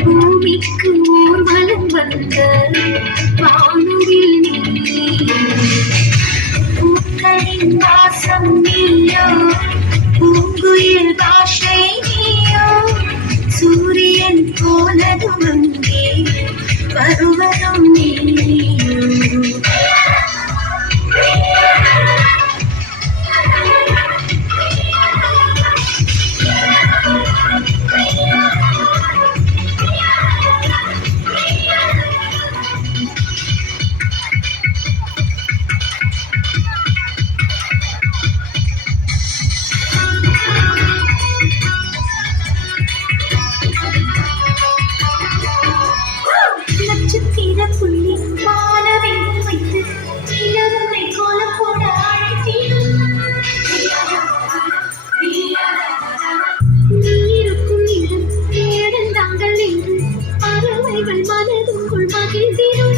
பூமிக்கு ஊர்வலம் வந்த வானுவில் பூக்களின் வாசம் நீயோ, பூங்குயில் பாஷை நீயோ, சூரியன் போனதும் அங்கே வருவதும் நீயோ. நட்சத்திர புள்ளி மாலவில் வைத்து நிலவுமை கோலம் போட நீருக்கும் இடம் தேடல் தாங்கள் என்று அருமைகள் மனதுக்குள் மகிழ்ந்திடும்.